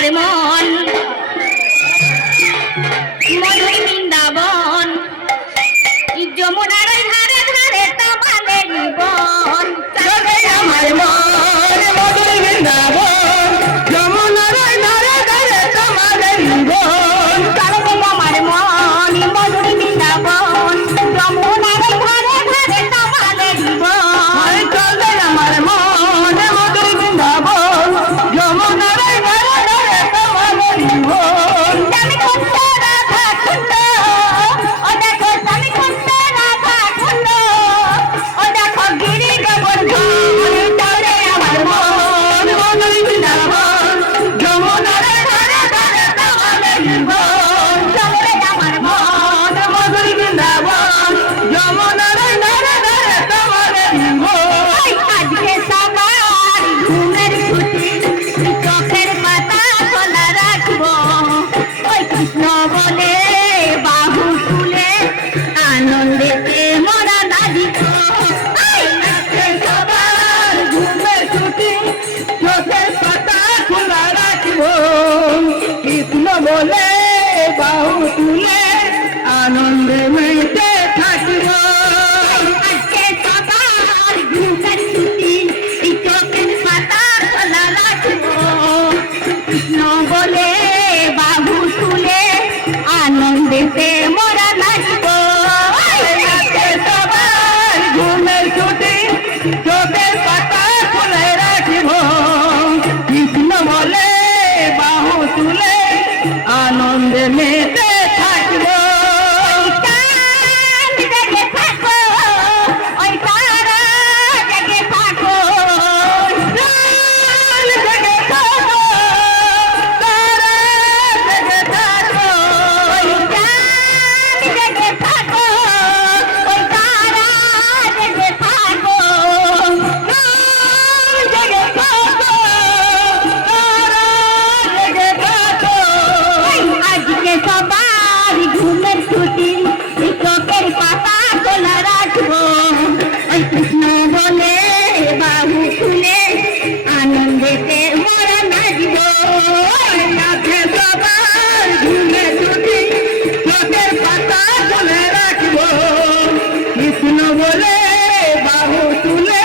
আমার মন। মধুর বৃন্দাবন যমুনার me কথা জলে রাখব। কৃষ্ণ বলে বাহু তুলে